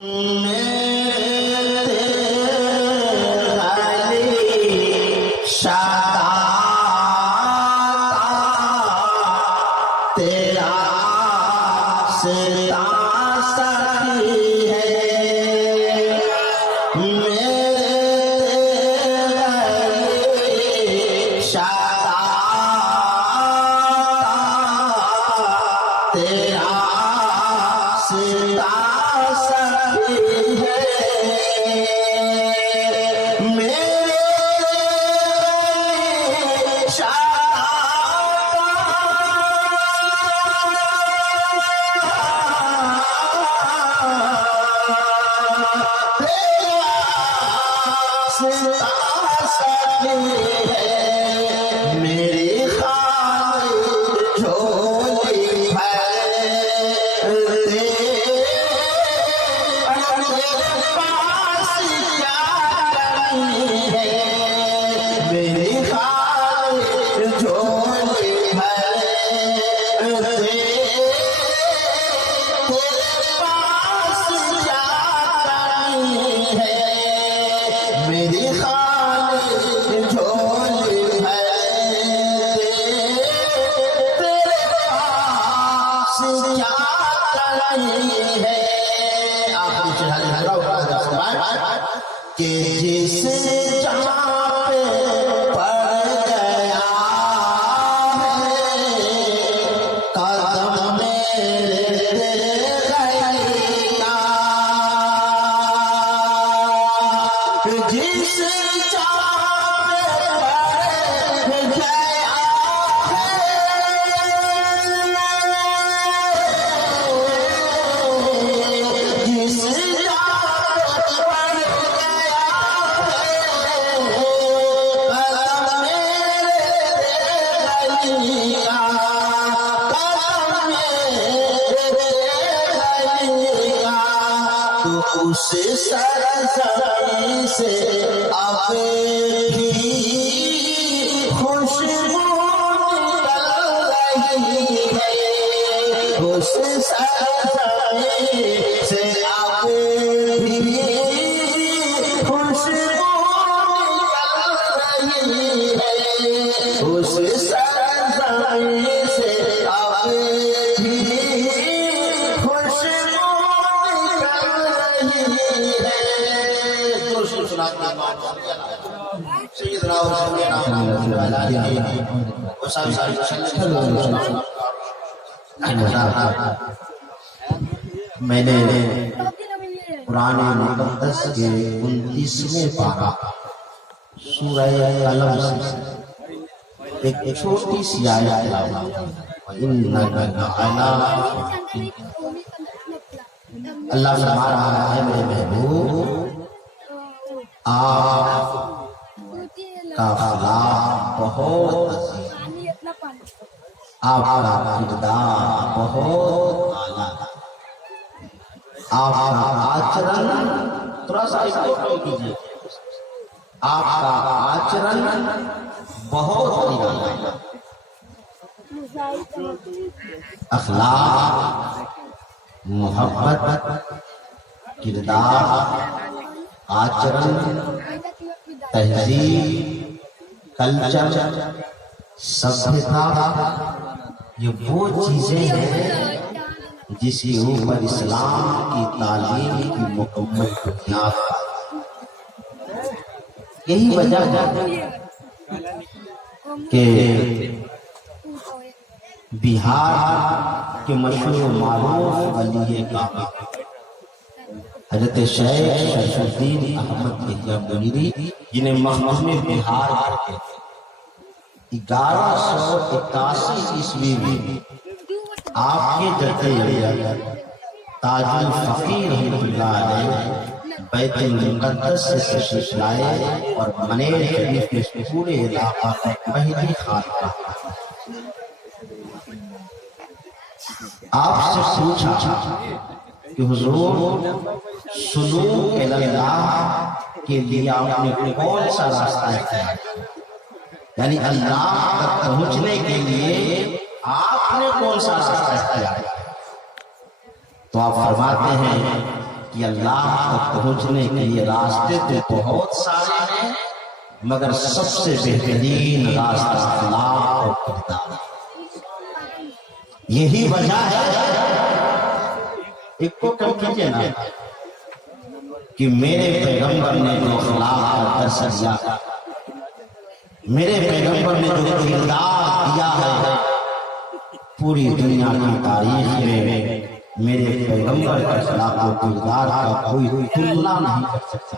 میں نے قرآن مقدس کے 29ویں پارہ سورہ قلم سے ایک چھوٹی سی آیت اللہ فرما رہا ہے میرے محبوب آپ کا اخلاق بہت عظیم، آپ کا کردار بہت اعلیٰ، آپ کا آچرن تھوڑا سا اسکو کیجیے، آپ کا آچرن بہت نرالا، اخلاق، محبت، کردار، آچرن، تہذیب، کلچر، سبھیتا، یہ وہ چیزیں ہیں جس کے اوپر اسلام کی تعلیم کی مکمل بنیاد ہے۔ یہی وجہ ہے کہ بہار کے مشہور و معروف ولی کعبہ حضرت شیخ شمس الدین احمد یحییٰ منیری، جنہیں مخدوم بہار کہتے ہیں، 1181 عیسوی میں آپ کے جدے تاج الفقیر رحمۃ اللہ علیہ بیت المقدس سے تشریف لائے اور منیر شریف کے پورے علاقہ کا پہلی خانقاہ، آپ سے پوچھا کہ حضور سلوک اللہ کے لیے آپ نے کون سا راستہ اختیار کیا، یعنی اللہ تک پہنچنے کے لیے آپ نے کون سا راستہ اختیار کیا؟ تو آپ فرماتے ہیں کہ اللہ تک پہنچنے کے لیے راستے تو بہت سارے ہیں، مگر سب سے بہترین راستہ اخلاق اور کردار ہے۔ یہی وجہ ہے، ایک کو کم کیجئے نا، کہ میرے پیغمبر نے جو اخلاق کا درس دیا، میرے پیغمبر نے جو کردار دیا ہے، پوری دنیا کی تاریخ میں میرے پیغمبر کے اخلاق و کردار کا کوئی تلنا نہیں کر سکتا۔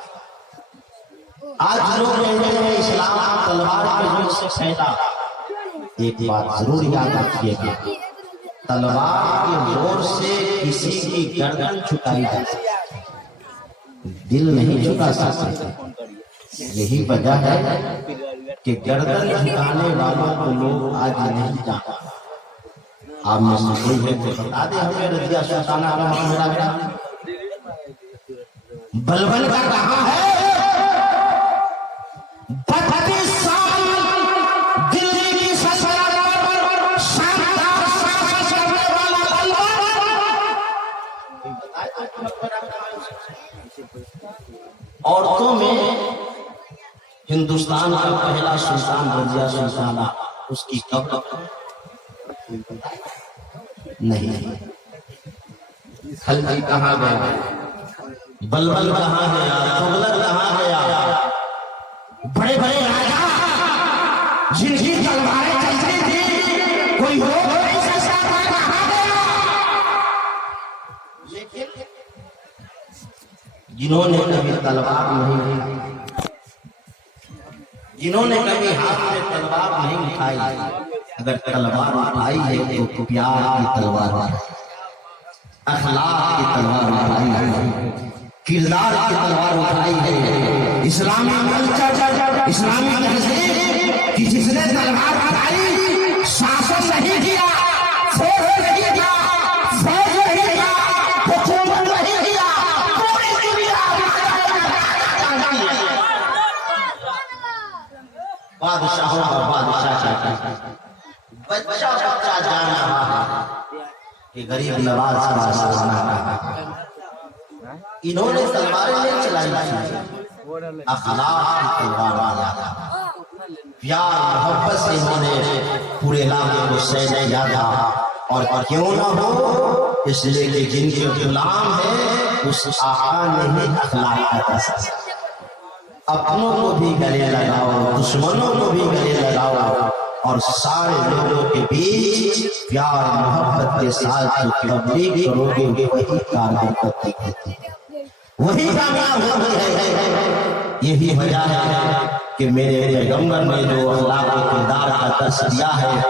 آج لوگ کہتے ہیں اسلام تلوار کے زور سے پھیلا، ایک بات ضرور یاد رکھیے گا، تلوار کے زور سے کسی کی گردن چھٹائی جا سکتی، دل نہیں چھٹا سکتے۔ یہی وجہ ہے کہ گردن جھکانے والوں کو لوگ آج نہیں جانتے۔ آپ میں سے کوئی ہے تو بتا دے ہمیں رضیہ سلطانہ میرا بلبل کا کہاں ہے؟ عورتوں میں ہندوستان کا پہلا سلطان رضیہ سلطانہ، اس کی کب نہیں، خلجی کہاں گیا، بلبل کہاں گیا، تغلق کہاں گیا، بڑے بڑے راجا جن کی تلواریں چلتی تھی، کوئی ہو کہاں گیا؟ لیکن جنہوں نے کبھی تلوار نہیں لی، جنہوں نے کبھی ہاتھ میں تلوار نہیں اٹھائی، اگر تلوار اٹھائی ہے تو پیار کی تلوار ہے، اخلاق کی تلوار اٹھائی ہے، کردار کی تلوار اٹھائی ہے، اسلامی کلچر، اسلامی تہذیب کی جس نے تلوار اٹھائی، شاسن نہیں کیا، فوج نہیں کیا، فوج نہیں کیا، حکومت نہیں کیا، بادشاہوں کا بادشاہ چاہتا ہے، بچہ بچہ جان رہا ہے کہ غریب نواز کا آستانہ ہے۔ انہوں نے تلواریں نہیں چلائی تھی، اخلاق کی تلوار آیا، پیار محبت سے انہوں نے پورے علاقے کو سینہ کیا تھا، اور کیوں نہ ہو، اس لیے کہ جن کے غلام ہیں اس آقا نے ہی اخلاق کا درس دیا۔ اپنوں کو بھی گلے لگاؤ، دشمنوں کو بھی گلے لگاؤ، اور سارے لوگوں کے بیچ پیار محبت کے ساتھ جو تبلیغ کرو گے وہی کارکردگی ہوتی ہے، وہی کامیاب ہوتی ہے۔ یہی وجہ ہے کہ میرے پیغمبر نے جو اخلاق و کردار کا درس دیا ہے،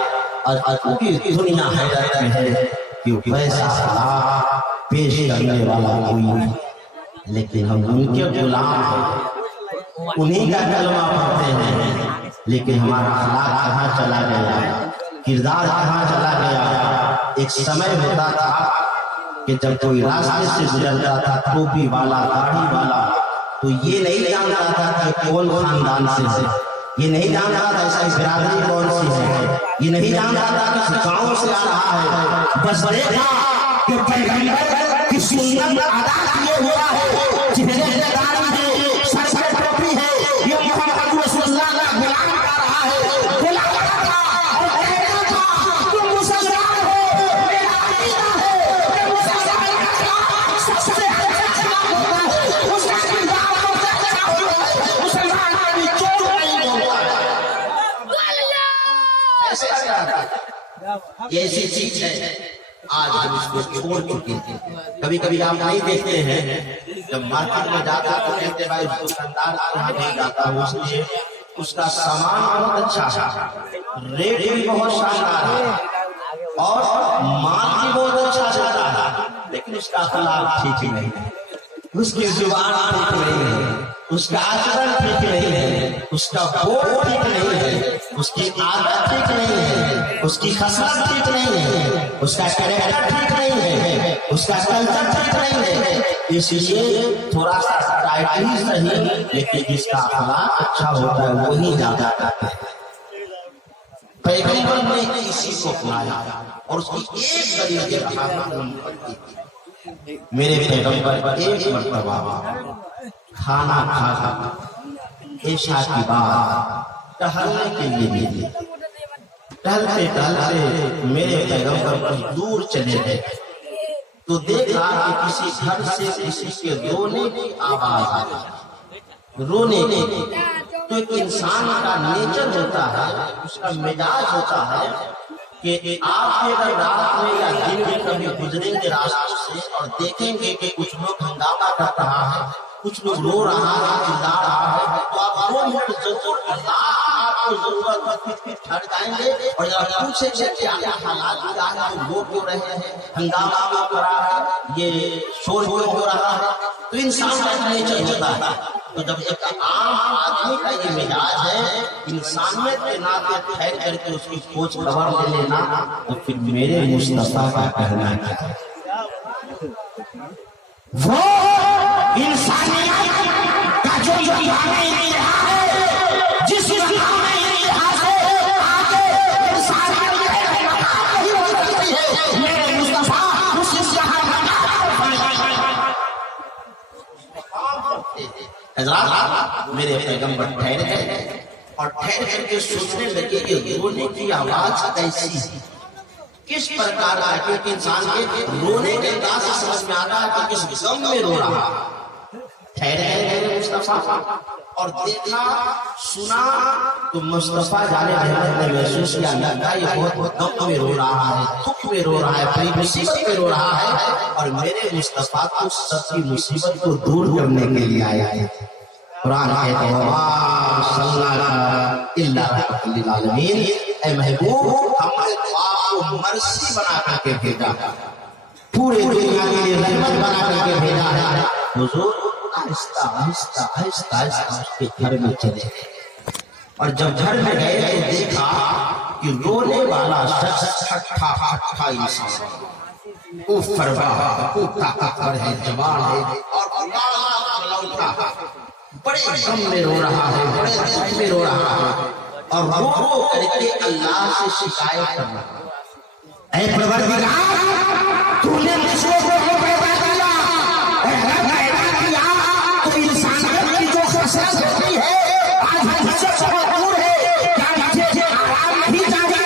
اور پوری دنیا حیرت میں ہے کہ ویسا اخلاق پیش کرنے والا کوئی نہیں، لیکن ہم ان کے غلام ہیں، انہیں کا کلمہ پڑھتے ہیں، لیکن ہمارا اخلاق کہاں چلا گیا، کردار کہاں چلا گیا۔ ایک سمے ہوتا تھا کہ جب کوئی راستے سے گزرتا تھا، ٹوپی والا، داڑھی والا، تو یہ نہیں جانتا تھا کہ کون خاندان سے ہے، یہ نہیں جانتا تھا اس کی برادری کون سی ہے، یہ نہیں جانتا تھا کس گاؤں سے آ رہا ہے، بس دیکھا کہ پیغمبر کی سنت ادا کیے ہوا ہے، چہرے پہ داڑھی ہے، سر پہ ٹوپی ہے، یہ محمد رسول اللہ کا غلام آ رہا ہے، غلام کا اور کہتا تھا تم مسلمان ہو، میرا عقیدہ ہے کہ مسلمان کا سب سے اچھا ہوتا ہے، اس کا کردار سب سے اچھا ہوتا ہے، مسلمان آدمی چور نہیں ہوتا ہے۔ ایسے یہ ایسی چیز ہے آج ہم اس کو چھوڑ چکے ہیں۔ کبھی کبھی آپ نہیں دیکھتے ہیں، جب مارکیٹ میں جاتا تو کہتے بھائی اس دکاندار یہاں نہیں جاتا ہوں، اس لیے اس کا سامان بہت اچھا ہے، ریٹ بھی بہت شاندار ہے، اور مال بھی بہت اچھا جاتا ہے، لیکن اس کا اخلاق ٹھیک نہیں ہے، اس کی زبان ٹھیک نہیں ہے، اس کا آچرن ٹھیک نہیں ہے، اس کا بول ٹھیک نہیں ہے، اس کی عادت ٹھیک نہیں ہے، اس کی خصلت ٹھیک نہیں ہے، اس کا کریکٹر ٹھیک نہیں ہے، اس کا کلچر ٹھیک نہیں ہے۔ اس لیے تھوڑا سا ٹائٹ ہی صحیح، لیکن جس کا اخلاق اچھا ہوتا ہے وہی زیادہ آتا ہے۔ پیغمبر نے اسی کو اپنایا اور اس کی ایک دلیل یہ رہا میرے پیغمبر ایک مرتبہ کھانا کھا عشاء کی بعد ٹہلنے کے لیے نکلے. ٹہلتے ٹہلتے میرے پیغمبر کچھ دور چلے گئے تو دیکھا کہ کسی گھر سے کسی کے رونے کی آواز آئی. رونے کی تو ایک انسان کا نیچر ہوتا ہے, اس کا مزاج ہوتا ہے کہ آپ اگر رات میں یا دن میں کبھی گزریں گے راستوں سے اور دیکھیں گے کہ کچھ لوگ ہنگامہ کر رہا ہے, کچھ لوگ رو رہا ہے, چلا رہا ہے, تو آپ 2 منٹ ضرور آپ کو ضرورت ٹھہر جائیں گے اور پوچھیں گے کہ آیا حالات کیا ہے, وہ کیوں رہے ہیں, ہنگامہ کیوں ہو رہا ہے, یہ شور کیوں ہو رہا ہے. تو انسان کا نیچر ہوتا ہے. تو جب ایک عام آدمی کا یہ مزاج ہے انسانیت کے ناطے ٹھہر کر کے اس کی کھوج خبر لے لینا, تو پھر میرے مصطفیٰ کا کہنا کیا ہے؟ وہ انسانیت کا جو جس حضرات میرے پیغمبر ٹھہر گئے اور ٹھہر کر کے سوچنے لگے کہ رونے کی آواز کیسی ہے, کس پرکار کا, کیونکہ انسان کے رونے کے انداز سے سمجھ میں آتا ہے کہ کس غم میں رو رہا ہے. ٹھہر گئے میرے مصطفیٰ اور دیکھا سنا تو مصطفیٰ جانے رحمت نے محسوس کیا لگا یہ بہت غم میں رو رہا ہے, دکھ میں رو رہا ہے, بڑی مصیبت میں رو رہا ہے, اور میرے مصطفیٰ کو سب کی مصیبت کو دور کرنے کے لیے آیا ہے. قرآن کہتا ہے وما صلی اللہ علیہ العالمین, اے محبوب ہم نے تو آپ کو مرسی بنا کر کے بھیجا, پورے دنیا کے لیے رحمت بنا کر کے بھیجا ہے. حضور آہستہ آہستہ آہستہ آہستہ اس کے گھر میں چلے گئے اور جب گھر میں گئے تو دیکھا کہ رونے والا شخص ٹھٹھا ٹھٹھا انسان, وہ فروا وہ طاقتور ہے, جوان ہے اور بڑے غم میں رو رہا ہے, بڑے دکھ میں رو رہا ہے, اور رو رو کر کے اللہ سے شکایت کر رہا ہے, اے پروردگار تو نے مجھ کو پیدا کیا, اے رب پیدا کیا, تو انسانیت کی جو خصلت ہوتی ہے آج ہم سے بہت دور ہے. کیا مجھے آرام نہیں چاہیے,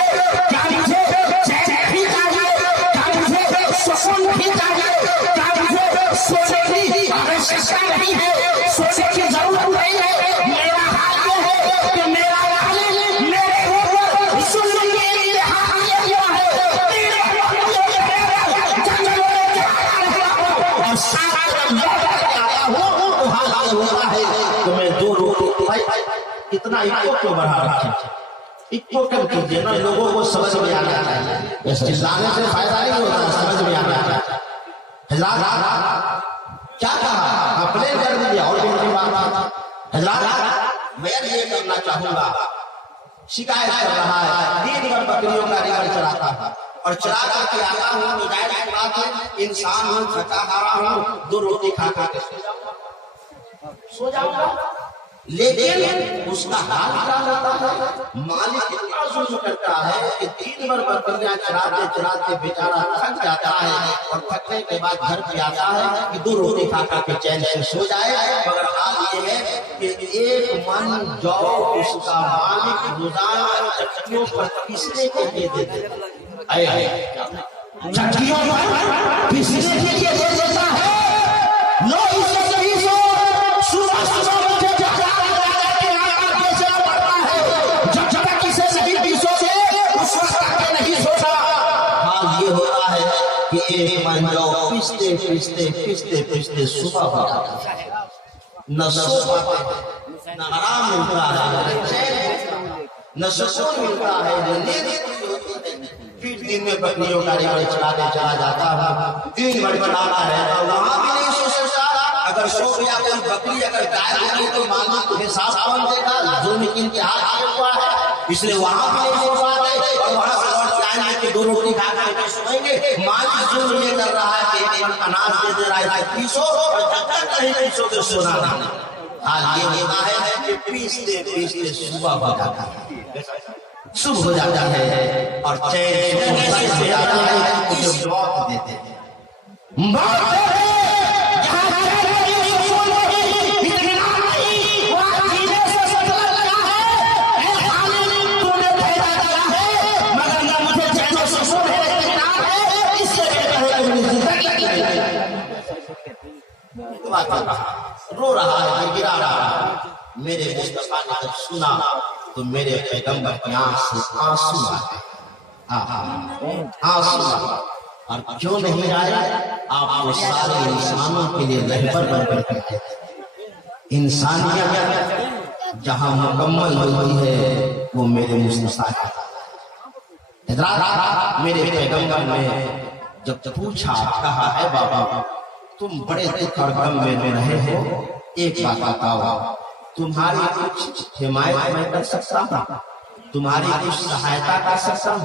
کیا مجھے چین نہیں چاہیے, کیا مجھے سکون نہیں چاہیے, کیا مجھے سوچنے کی آوشکتا نہیں ہے, سوچنے کی ضرورت نہیں ہے. میرا حال یہ ہے کہ میرا والد میرے اوپر ظلم کے لیے حاکم ہوا ہے, اور ساتھ میں آیا ہوں تو حال یہ ہوا ہے کہ میں 2 روٹی اتنا ایکو کیوں بڑھا رکھا, ایکو کم کیجیے نا, لوگوں کو سمجھ میں آنا چاہیے, اس چلانے سے فائدہ نہیں ہوتا, سمجھ میں آنا چاہیے. حضرات کیا کہا, اپنے کر دیا اور بھی بات. حضرات میں یہ کرنا چاہوں گا, شکایت کر رہا ہے, دن بھر بکریوں کا ریوڑ چراتا ہے اور چرا کر کے آتا ہوں تو ظاہر بات ہے انسان ہوں, تھکا ہارا ہوں, 2 روٹی کھا کھا کے سو جاؤں گا. لیکن اس کا حال کیا ہوتا ہے, مالک اتنا ظلم کرتا ہے کہ دن بھر بکریاں چراتے چراتے بیچارہ تھک جاتا ہے, اور تھکنے کے بعد گھر پہ آتا ہے کہ 2 روٹی کھا کھا کے چین سے سو جائے. مگر حال یہ ہے کہ 1 من جو اس کا مالک روزانہ چٹکیوں پر پیسنے کے لیے دے دیتا ہے, چٹکیوں پر پیسنے کے لیے دے دیتا ہے. لو اسے پیسو, صبح صبح مجھے جگہ لگا کے آقا بیچنا پڑتا ہے, جب تک اسے نہیں پیسو گے اس وقت تک نہیں سوچا. حال یہ ہوتا ہے کہ 1 من جو پیستے پیستے پیستے پیستے صبح ہو جاتا ہے, نہ سو پاتے ہیں, نہ آرام ملتا ہے, نہ سکون ملتا ہے, نہ نیند پوری ہوتی ہے. پھر دن میں بکریوں کا ریوڑ چلاتے چلا جاتا ہے, دن بھر بناتا رہتا, وہاں بھی نہیں سو سکتا. اگر سو گیا کوئی بکری اگر غائب ہو گئی تو مالک کو حساب کون دے گا, ظلم کی انتہا آیا ہوا ہے, اس لیے وہاں بھی نہیں سو پاتے, اور وہاں سے لوٹ کے آئیں گے کہ 2 روٹی کھا کے سوئیں گے. مالک ظلم یہ کر رہا ہے کہ 1 من اناج دے دے رہا ہے, پیسو, اور جب تک نہیں پیسو گے سونا نہیں. حال یہ ہوتا ہے کہ پیستے پیستے صبح ہو جاتا ہے, صبح ہو جاتا ہے, اور چین سے جاتا ہے, اسے موت دیتے ہیں. رو رہا ہے، گرا رہا ہے۔ میرے مصطفیٰ نے جب سنا تو میرے پیغمبر کی آنکھ سے آنسو آئے، آنسو آئے۔ اور کیوں نہیں آئے؟ آپ کو سارے انسانوں کے لیے رہبر بن کر کے آئے۔ انسانیت جہاں مکمل ہوتی ہے وہ میرے مصطفیٰ کا۔ میرے پیغمبر نے جب پوچھا، کہا ہے بابا تم بڑے دکھ اور غم میں رہے ہو، ایک بات بتاؤ، تمہاری کچھ حمایت میں کر سکتا ہوں، تمہاری کچھ سہایتا کر سکتا ہوں،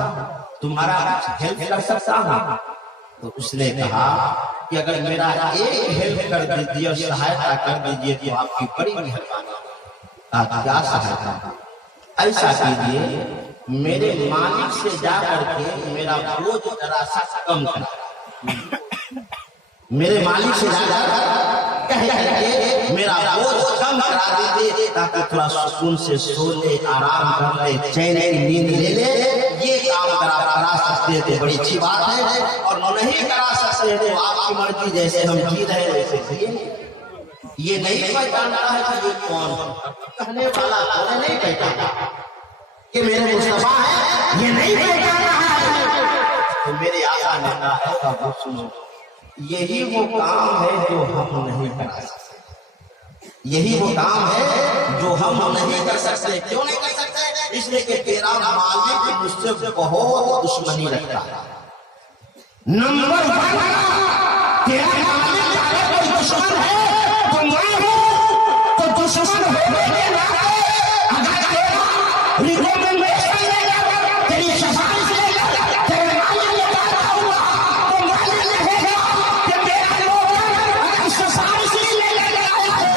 تمہارا کچھ ہیلپ کر سکتا ہوں؟ تو اس نے کہا کہ اگر میرا ایک ہیلپ کر دیجیے اور سہایتا کر دیجیے تو آپ کی بڑی مہربانی۔ کیا سہایتا؟ ایسا کیجیے میرے مالک سے جا کر کے میرا بوجھ ذرا سا کم کرا، میرے مالک سے جا کر کے میرا بوجھ کم کرا دیجیے تاکہ تھوڑا سکون سے سو لے، آرام کر لے، چین کی نیند لے لے۔ یہ کام اگر آپ کرا سکتے تھے بڑی اچھی بات ہے، اور نہیں کرا سکتے تو آپ کی مرضی، جیسے ہم جی رہے ہیں ویسے جیے۔ یہ نہیں پہچانتا ہے کہ یہ کون کہنے والا کون نہیں پہچانتا کہ میرے مصطفیٰ ہے، یہ نہیں پہچانتا ہے۔ تو میرے آقا نے کہا ہے بابو سنو، یہی وہ کام ہے جو ہم نہیں کر سکتے، یہی وہ کام ہے جو ہم نہیں کر سکتے۔ کیوں نہیں کر سکتے؟ اس لیے کہ تیرا مالک مجھ سے بہت دشمنی رکھتا ہے۔ نمبر 1 تیرا مالک اگر کوئی دشمن ہے تو میں ہوں، تو دشمن ہونے کے ناطے اگر تیرا ریکمنڈیشن لے کر، تیری سفارش لے کر تیرے مالک نے کہا ہوا تو مالک نے کہا کہ میرا نوکر اگر سفارش لے کر آیا ہے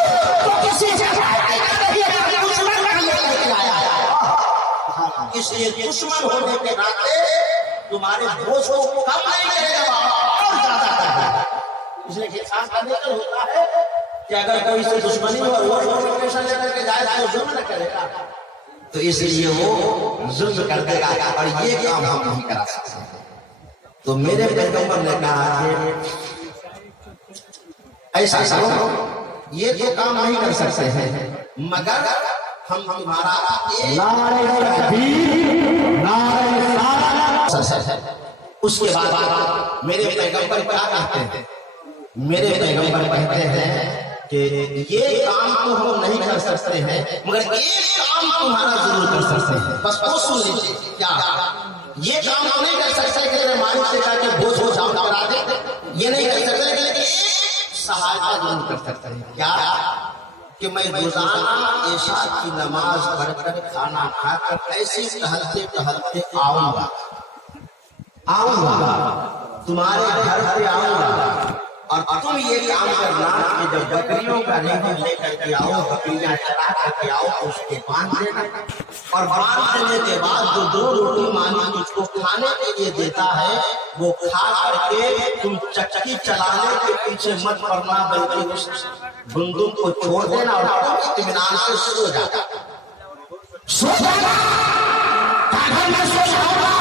تو کسی سے فائدہ نہیں ہے، دشمن کا لے کر آیا ہے۔ اس لیے دشمن ہونے کے ناطے تمہارے بوجھ کو کم نہیں کرے گا اور زیادہ کر دے گا۔ اس لیے انسان کا نیچر ہوتا ہے کہ اگر کوئی سے دشمنی ہو اور وہ لوکیشن لے کر کے جائے تو ظلم نہ کرے گا، تو اس لیے وہ ظلم کر دے گا، اور یہ کام ہم نہیں کرا سکتے۔ تو میرے پیغمبر نے کہا کہ ایسا کرو، یہ تو کام نہیں کر سکتے ہیں، مگر ہم تمہارا اس کے بعد میرے پیغمبر کیا کہتے ہیں؟ میرے پیغمبر کہتے ہیں کہ یہ کام تو ہم نہیں کر سکتے ہیں، مگر ایک کام تمہارا ضرور کر سکتے ہیں۔ بس وہ سن لیجیے، کیا یہ کام ہم نہیں کر سکتے کہ میرے مالک سے کہا کہ بوجھ ہو جاؤ کرا دے، یہ نہیں کر سکتے، لیکن ایک سہایتا ضرور کر سکتے ہیں۔ کیا؟ کہ میں روزانہ عشاء کی نماز پڑھ کر کھانا کھا کر ایسے ٹہلتے ٹہلتے آؤں گا، تمہارے گھر پہ آؤں گا، اور تم یہ کام کرنا کہ جب بکریوں کا ریوڑ لے کر کے آؤ، بکریاں چرا کر کے آؤ تو اس کو باندھ دینا، اور باندھ دینے کے بعد جو 2 روٹی مالک اس کو کھانے کے لیے دیتا ہے وہ کھا کر کے تم چکی چلانے کے پیچھے مت پڑنا، بلکہ اس بندوق کو چھوڑ دینا اور تم اطمینان سے سو جانا، سو جانا۔ اگر میں سو جاؤں گا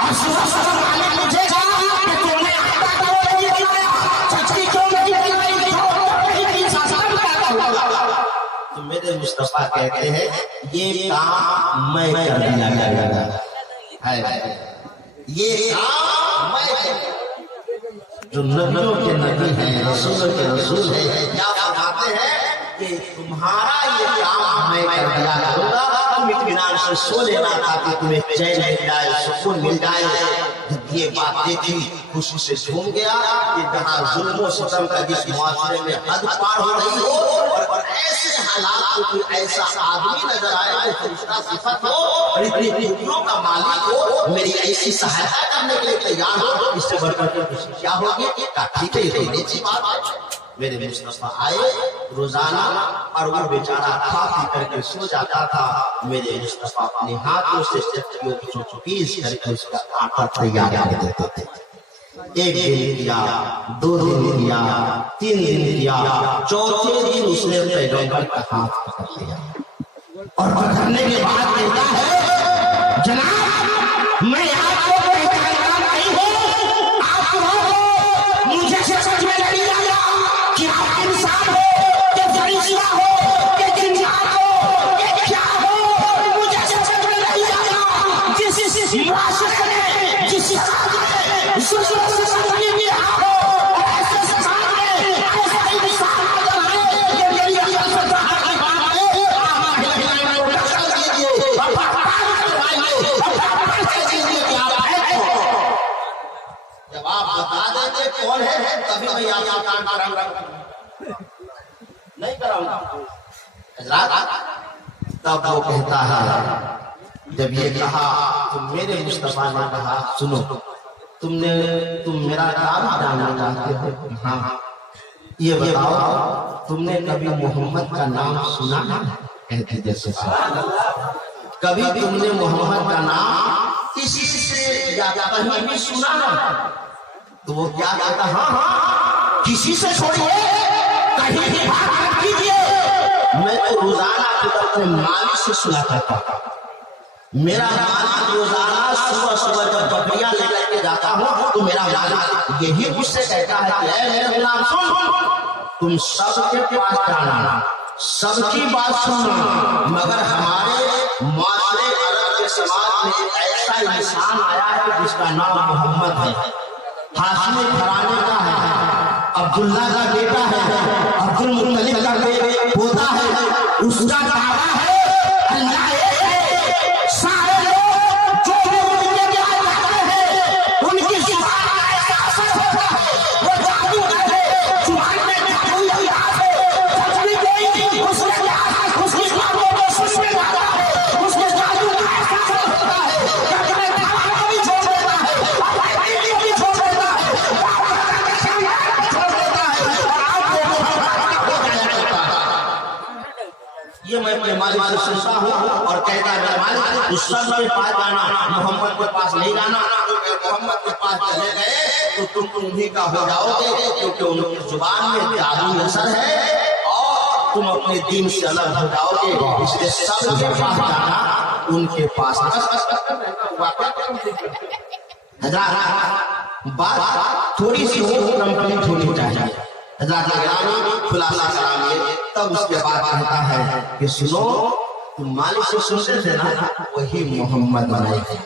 اور صبح صبح مالک مجھے کہا کہ تم نے آٹا کیوں نہیں بنایا، چچی کیوں نہیں بنائی، تو میرے مصطفیٰ کہتے ہیں یہ کام میں کر دیا جائے گا، یہ کام میں جو نبیوں کے نبی ہیں، رسولوں کے رسول ہیں، کیا فرماتے ہیں کہ تمہارا یہ کام میں کر دیا کروں گا، تم اطمینان سے سو لینا تاکہ تمہیں چین مل جائے، سکون مل جائے۔ جب یہ بات دیکھی خوشی سے جھوم گیا کہ جہاں ظلم و ستم کا جس معاشرے میں حد پار ہو رہی ہو، اور ایسے حالات کو کوئی ایسا آدمی نظر آئے جو فرشتہ صفت ہو اور اتنی خوبیوں کا مالک ہو، میری ایسی سہایتا کرنے کے لیے تیار ہو، اس سے بڑھ کر کے خوشی کیا ہوگی؟ ٹھیک ہے، یہ تو اچھی بات ہے۔ میرے مصطفیٰ آئے روزانہ اور وہ بیچارہ کھا پی کر کے سو جاتا تھا، میرے مصطفیٰ اپنے ہاتھوں سے چکیز کر کے اس کا آٹا تیار کر دیتے تھے۔ ایک دن کیا، 2 دن کیا، 3 دن کیا، چوتھے دن اس نے پیغمبر کا ہاتھ پکڑ لیا اور پکڑنے کے بعد کہتا ہے جناب میں آپ کو پہچانتا نہیں ہوں، آپ کو مجھے سمجھ میں نہیں آیا کہ آپ انسان ہو کہ فرشتہ ہو کہ جنات ہو کہ کیا ہو، مجھے سمجھ میں نہیں آیا۔ جس معاشرے میں، جس سماج میں سمجھنے میں آؤ اور ایسے سماج میں ایسا انسان اگر ہے کہ میری عقل سے باہر کی بات ہے، جب آپ بتا دیتے کون ہے تبھی میں آپ کا کام کراؤں گا، نہیں کراؤں گا حضرات۔ تب وہ کہتا ہے جب یہ کہا تو میرے مصطفیٰ نے کہا سنو تم میرا کام جاننا چاہتے ہو؟ ہاں، یہ بتاؤ تم نے کبھی محمد کا نام سنا ہے؟ کہتے جیسے کبھی تم نے محمد کا نام کسی سے یا کہیں بھی سنا ہے؟ تو وہ کیا کہتا ہاں کسی سے چھوڑیے، کہیں بھی بات مت کیجیے، میں تو روزانہ اپنے مالک سے سنا کرتا ہوں، میرا مالک روزانہ صبح جب بکریاں لے کر کے جاتا ہوں تو میرا مالک یہی مجھ سے کہتا ہے کہ اے میرے غلام سن، تم سب کے پاس جانا، سب کی بات سننا، مگر ہمارے معاشرے عرب کے سماج میں ایک ایسا انسان آیا ہے جس کا نام محمد ہے، ہاشمی گھرانے کا ہے، عبداللہ کا بیٹا ہے، عبد المطلب کا پوتا ہے، اس کا دعویٰ ہے اللہ سارے لوگ جو ان کے آ جاتے ہیں ان کی زبان ایسا اثر ہوتا ہے، وہ جادو ہے، زبان میں جادو ہی آتا ہے، سچ بھی کوئی اس کے لحاظ اس کی باتوں کو سن میں جاتا ہے، اس کے جادو کا ایسا اثر ہوتا ہے کہ اپنے دعویٰ بھی چھوڑ دیتا ہے، اپنے بیٹی بھی چھوڑ دیتا ہے، چھوڑ دیتا ہے اور آپ کو ہو جاتا ہے۔ یہ میں اپنے مالک سے سنتا ہوں اور کہتا ہے میرے مالک اس سب کے پاس جانا، محمد کے پاس نہیں جانا، کیونکہ محمد کے پاس چلے گئے تو تم انہی کا ہو جاؤ گے، کیونکہ ان کی زبان میں جادوئی اثر ہے اور تم اپنے دین سے الگ ہو جاؤ گے، اس لیے سب کے پاس جانا، ان کے پاس حضرات بات تھوڑی سی کمپلیٹ ہونی چاہیے۔ حضرات گرامی خلاصہ کرامیے، تب اس کے بعد کہتا ہے کہ سنو تم مالک سے سنتے تھے نا، وہی محمد میں ہے،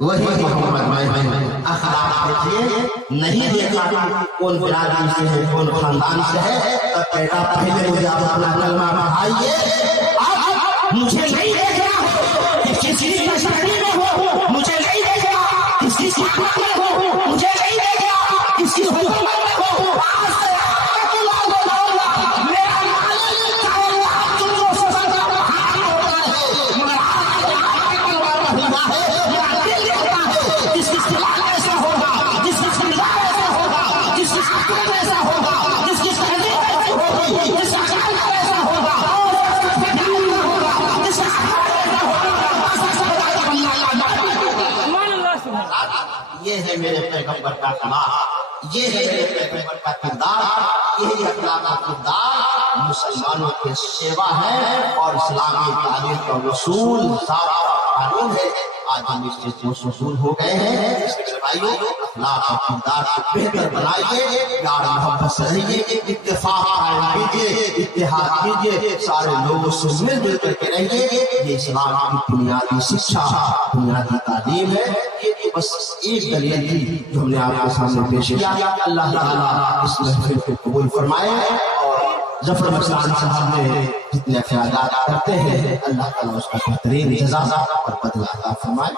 وہی محمد میں اخلاق دیکھیے، نہیں دیکھا کون برادری سے ہے، کون خاندان سے ہے، تب کہتا پہلے مجھے آپ اپنا کلمہ پڑھائیے، مجھے نہیں دیکھنا کہ کس چیز میں شہری میں ہو، مجھے نہیں دیکھنا کس کی سیاست میں ہو، مجھے نہیں دیکھنا کس کی حکومت میں ہو، یہ ہے میرے پیغمبر کا کمال، یہ ہے میرے پیغمبر کا کردار، یہی اخلاق کا کردار مسلمانوں کے سیوا ہے اور اسلامی تعلیم کا وصول ضابطہ قانون ہے۔ آج ہم اس سے وصول ہو گئے ہیں، اس کے بھائیوں اخلاق اور کردار کو بہتر بنائیے، پیار محبت سے رہیے، اتفاق قائم کیجیے، اتحاد کیجیے، سارے لوگوں سے مل جل کر کے رہیے، یہ اسلام کی بنیادی شکشا، بنیادی تعلیم ہے۔ یہ بس ایک دلیل تھی جو ہم نے آپ کے سامنے پیش کیا۔ اللہ تعالیٰ اس محفل کو قبول فرمائے اور ظفر مسلمان صاحب نے جتنے خیالات کرتے ہیں اللہ تعالیٰ اس کا بہترین جزا اور بدلہ عطا فرمائے۔